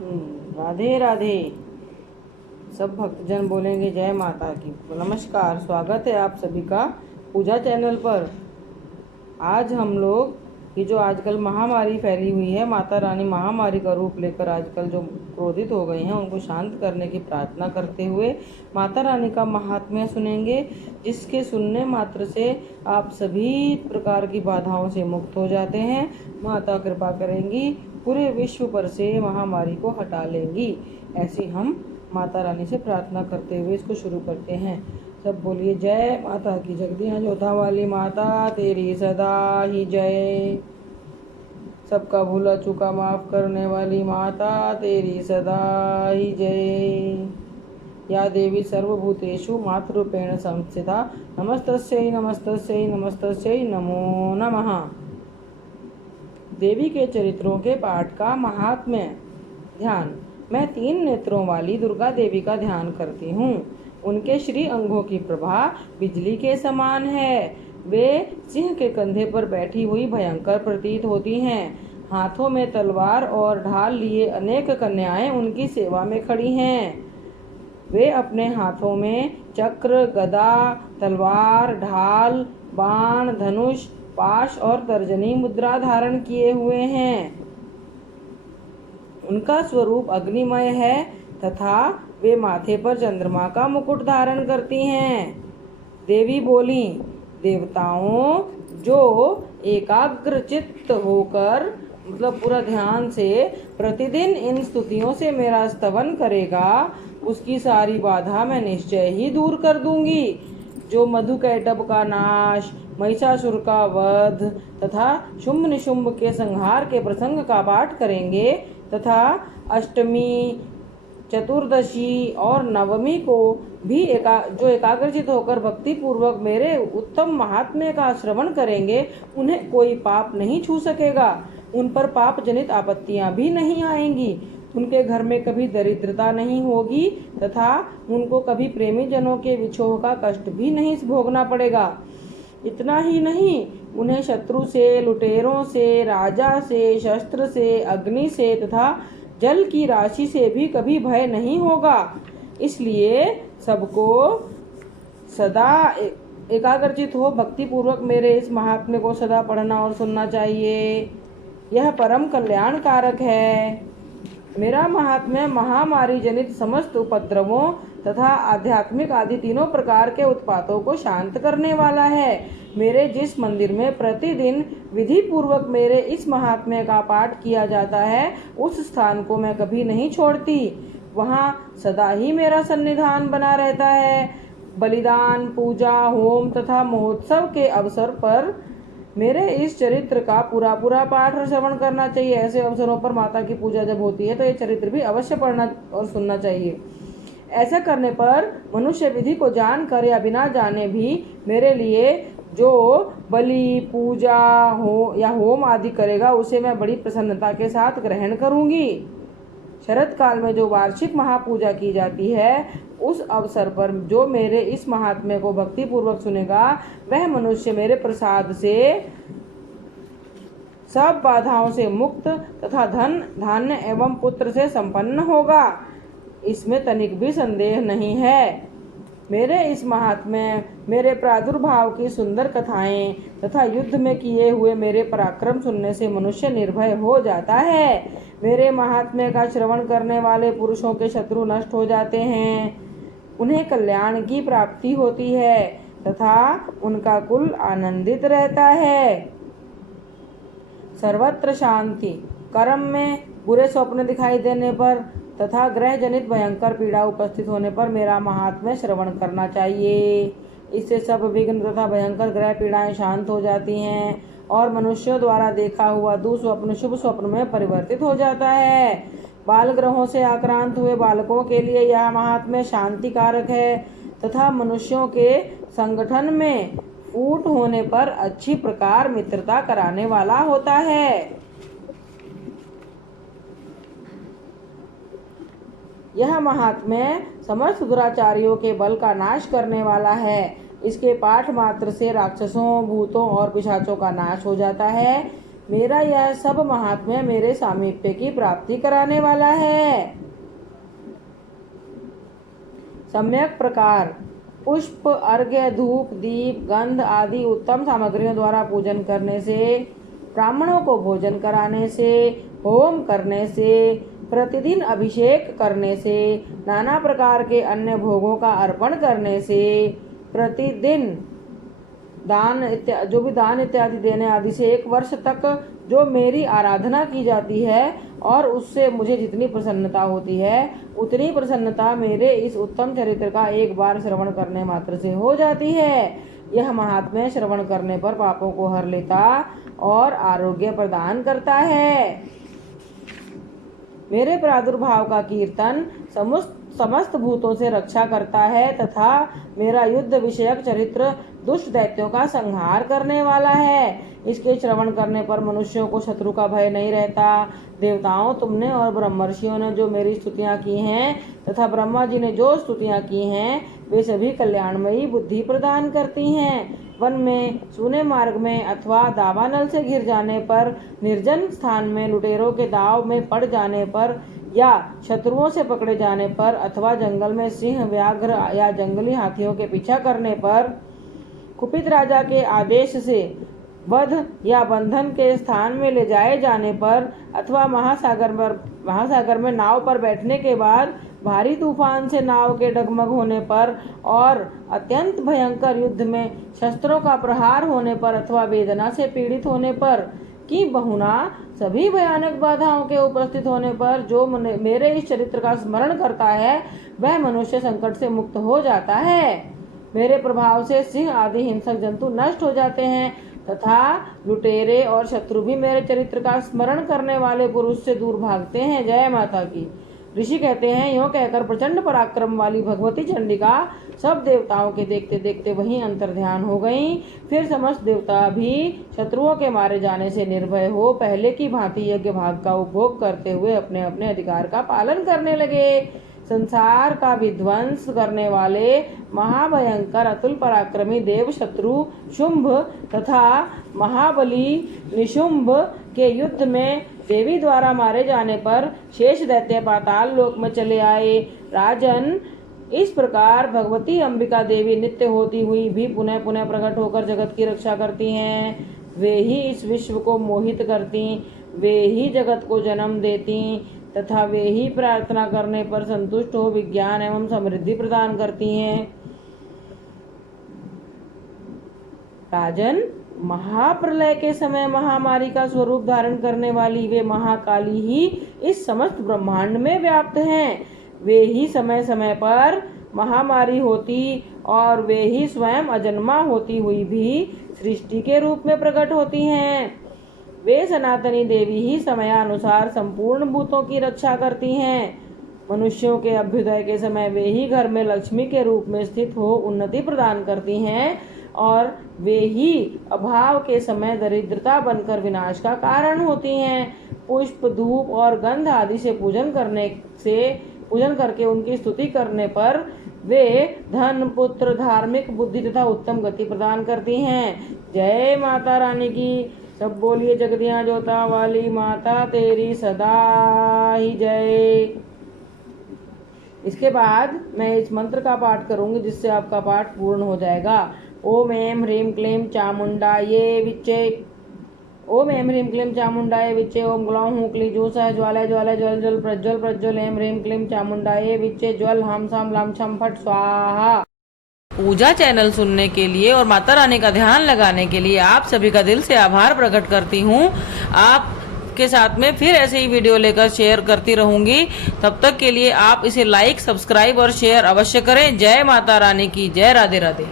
राधे राधे। सब भक्तजन बोलेंगे जय माता की। नमस्कार, स्वागत है आप सभी का पूजा चैनल पर। आज हम लोग ये जो आजकल महामारी फैली हुई है, माता रानी महामारी का रूप लेकर आजकल जो क्रोधित हो गई हैं उनको शांत करने की प्रार्थना करते हुए माता रानी का महात्म्य सुनेंगे, जिसके सुनने मात्र से आप सभी प्रकार की बाधाओं से मुक्त हो जाते हैं। माता कृपा करेंगी, पूरे विश्व पर से महामारी को हटा लेंगी। ऐसी हम माता रानी से प्रार्थना करते हुए इसको शुरू करते हैं। सब बोलिए जय माता की। जगदियाँ जोधा वाली माता तेरी सदा ही जय। सबका भूला चूका माफ करने वाली माता तेरी सदा ही जय। या देवी सर्वभूतेषु मातृरूपेण संस्थिता नमस्तस्यै नमस्तस्यै नमस्तस्यै नमो नमः। देवी के चरित्रों के पाठ का महात्म्य। ध्यान। मैं 3 नेत्रों वाली दुर्गा देवी का ध्यान करती हूँ। उनके श्री अंगों की प्रभा बिजली के समान है। वे सिंह के कंधे पर बैठी हुई भयंकर प्रतीत होती हैं। हाथों में तलवार और ढाल लिए अनेक कन्याएं उनकी सेवा में खड़ी हैं। वे अपने हाथों में चक्र, गदा, तलवार, ढाल, बाण, धनुष, पाश और तर्जनी मुद्रा धारण किए हुए हैं। उनका स्वरूप अग्निमय है तथा वे माथे पर चंद्रमा का मुकुट धारण करती हैं। देवी बोली, देवताओं, जो एकाग्रचित्त होकर मतलब पूरा ध्यान से प्रतिदिन इन स्तुतियों से मेरा स्तवन करेगा, उसकी सारी बाधा मैं निश्चय ही दूर कर दूंगी। जो मधुकैटभ का नाश, महिषासुर का वध तथा शुंभ निशुंभ के संहार के प्रसंग का पाठ करेंगे तथा अष्टमी, चतुर्दशी और नवमी को भी जो एकाग्रचित होकर भक्ति पूर्वक मेरे उत्तम महात्म्य का श्रवण करेंगे, उन्हें कोई पाप नहीं छू सकेगा। उन पर पाप जनित आपत्तियां भी नहीं आएंगी। उनके घर में कभी दरिद्रता नहीं होगी तथा उनको कभी प्रेमी जनों के विछोह का कष्ट भी नहीं भोगना पड़ेगा। इतना ही नहीं, उन्हें शत्रु से, लुटेरों से, राजा से, शस्त्र से, अग्नि से तथा जल की राशि से भी कभी भय नहीं होगा। इसलिए सबको सदा एकाग्रचित हो भक्ति पूर्वक मेरे इस महात्म्य को सदा पढ़ना और सुनना चाहिए। यह परम कल्याण कारक है। मेरा महात्म्य महामारी जनित समस्त उपद्रवों तथा आध्यात्मिक आदि तीनों प्रकार के उत्पातों को शांत करने वाला है। मेरे जिस मंदिर में प्रतिदिन विधि पूर्वक मेरे इस महात्म्य का पाठ किया जाता है, उस स्थान को मैं कभी नहीं छोड़ती। वहाँ सदा ही मेरा सन्निधान बना रहता है। बलिदान, पूजा, होम तथा महोत्सव के अवसर पर मेरे इस चरित्र का पूरा पाठ और श्रवण करना चाहिए। ऐसे अवसरों पर माता की पूजा जब होती है तो ये चरित्र भी अवश्य पढ़ना और सुनना चाहिए। ऐसा करने पर मनुष्य विधि को जानकर या बिना जाने भी मेरे लिए जो बलि, पूजा हो या होम आदि करेगा, उसे मैं बड़ी प्रसन्नता के साथ ग्रहण करूंगी। शरद काल में जो वार्षिक महापूजा की जाती है, उस अवसर पर जो मेरे इस महात्म्य को भक्ति पूर्वक सुनेगा, वह मनुष्य मेरे प्रसाद से सब बाधाओं से मुक्त तथा धन, धान्य एवं पुत्र से संपन्न होगा। इसमें तनिक भी संदेह नहीं है। मेरे इस महात्म्य, मेरे प्रादुर्भाव की सुंदर कथाएं तथा युद्ध में किए हुए मेरे पराक्रम सुनने से मनुष्य निर्भय हो जाता है। मेरे महात्म्य का श्रवण करने वाले पुरुषों के शत्रु नष्ट हो जाते हैं, उन्हें कल्याण की प्राप्ति होती है तथा उनका कुल आनंदित रहता है। सर्वत्र शांति। कर्म में बुरे स्वप्न दिखाई देने पर तथा ग्रह जनित भयंकर पीड़ा उपस्थित होने पर मेरा महात्म्य श्रवण करना चाहिए। इससे सब विघ्न तथा भयंकर ग्रह पीड़ाएं शांत हो जाती हैं और मनुष्यों द्वारा देखा हुआ दुस्वप्न शुभ स्वप्न में परिवर्तित हो जाता है। बाल ग्रहों से आक्रांत हुए बालकों के लिए यह महात्म्य शांति कारक है तथा मनुष्यों के संगठन में फूट होने पर अच्छी प्रकार मित्रता कराने वाला होता है। यह महात्म्य समस्त दुराचारियों के बल का नाश करने वाला है। इसके पाठ मात्र से राक्षसों, भूतों और पिशाचों का नाश हो जाता है। मेरा यह सब महात्म्य मेरे सामीप्य की प्राप्ति कराने वाला है। सम्यक प्रकार पुष्प, अर्घ्य, धूप, दीप, गंध आदि उत्तम सामग्रियों द्वारा पूजन करने से, ब्राह्मणों को भोजन कराने से, होम करने से, प्रतिदिन अभिषेक करने से, नाना प्रकार के अन्य भोगों का अर्पण करने से, प्रतिदिन जो भी दान इत्यादि देने आदि से 1 वर्ष तक जो मेरी आराधना की जाती है और उससे मुझे जितनी प्रसन्नता होती है उतनी प्रसन्नता मेरे इस उत्तम चरित्र का एक बार श्रवण करने मात्र से हो जाती है। यह महात्म्य श्रवण करने पर पापों को हर लेता और आरोग्य प्रदान करता है। मेरे प्रादुर्भाव का कीर्तन समस्त भूतों से रक्षा करता है तथा मेरा युद्ध विषयक चरित्र दुष्ट दैत्यों का संहार करने वाला है। इसके श्रवण करने पर मनुष्यों को शत्रु का भय नहीं रहता। देवताओं, तुमने और ब्रह्मर्षियों ने जो मेरी स्तुतियां की हैं तथा ब्रह्मा जी ने जो स्तुतियां की हैं वे सभी कल्याणमयी बुद्धि प्रदान करती हैं। वन में, सूने मार्ग में अथवा दावानल से घिर जाने पर, निर्जन स्थान में लुटेरों के दाव में पड़ जाने पर या शत्रुओं से पकड़े जाने पर अथवा जंगल में सिंह, व्याघ्र या जंगली हाथियों के पीछा करने पर, कुपित राजा के आदेश से वध या बंधन के स्थान में ले जाए जाने पर अथवा महासागर में नाव पर बैठने के बाद भारी तूफान से नाव के डगमग होने पर और अत्यंत भयंकर युद्ध में शस्त्रों का प्रहार होने पर अथवा वेदना से पीड़ित होने पर कि बहुना सभी भयानक बाधाओं के उपस्थित होने पर जो मेरे इस चरित्र का स्मरण करता है वह मनुष्य संकट से मुक्त हो जाता है। मेरे प्रभाव से सिंह आदि हिंसक जंतु नष्ट हो जाते हैं तथा लुटेरे और शत्रु भी मेरे चरित्र का स्मरण करने वाले पुरुष से दूर भागते हैं। जय माता की। ऋषि कहते हैं, यों कहकर प्रचंड पराक्रम वाली भगवती चंडिका सब देवताओं के देखते देखते वहीं अंतर्ध्यान हो गईं। फिर समस्त देवता भी शत्रुओं के मारे जाने से निर्भय हो पहले की भांति यज्ञ भाग का उपभोग करते हुए अपने अपने अधिकार का पालन करने लगे। संसार का विध्वंस करने वाले महाभयंकर अतुल पराक्रमी देव शत्रु शुंभ तथा महाबली निशुंभ के युद्ध में देवी द्वारा मारे जाने पर शेष दैत्य पाताल लोक में चले आए। राजन, इस प्रकार भगवती अंबिका देवी नित्य होती हुई भी पुनः पुनः प्रकट होकर जगत की रक्षा करती हैं। वे ही इस विश्व को मोहित करती, वे ही जगत को जन्म देती तथा वे ही प्रार्थना करने पर संतुष्ट हो विज्ञान एवं समृद्धि प्रदान करती हैं। राजन, महाप्रलय के समय महामारी का स्वरूप धारण करने वाली वे महाकाली ही इस समस्त ब्रह्मांड में व्याप्त हैं। वे ही समय समय पर महामारी होती और वे ही स्वयं अजन्मा होती हुई भी सृष्टि के रूप में प्रकट होती हैं। वे सनातनी देवी ही समयानुसार संपूर्ण भूतों की रक्षा करती हैं। मनुष्यों के अभ्युदय के समय वे ही घर में लक्ष्मी के रूप में स्थित हो उन्नति प्रदान करती हैं और वे ही अभाव के समय दरिद्रता बनकर विनाश का कारण होती हैं। पुष्प, धूप और गंध आदि से पूजन करके उनकी स्तुति करने पर वे धन, पुत्र, धार्मिक बुद्धि तथा उत्तम गति प्रदान करती हैं। जय माता रानी की। सब बोलिए जगदियाँ जोता वाली माता तेरी सदा ही जय। इसके बाद मैं इस मंत्र का पाठ करूंगी जिससे आपका पाठ पूर्ण हो जाएगा। ओम ऐं ह्रीं क्लीं चामुंडाये विच्चे। ओम ऐं ह्रीं क्लीं चामुंडाये विच्चे। ओम ग्लौं हूं क्लीं जूं सह ज्वालय ज्वालय ज्वल ज्वल प्रज्वल प्रज्वल। ऐं ह्रीं क्लीं चामुंडाये विच्चे ज्वल हम सम लम छम फट स्वाहा। पूजा चैनल सुनने के लिए और माता रानी का ध्यान लगाने के लिए आप सभी का दिल से आभार प्रकट करती हूँ। आप के साथ में फिर ऐसे ही वीडियो लेकर शेयर करती रहूंगी। तब तक के लिए आप इसे लाइक, सब्सक्राइब और शेयर अवश्य करें। जय माता रानी की जय। राधे राधे।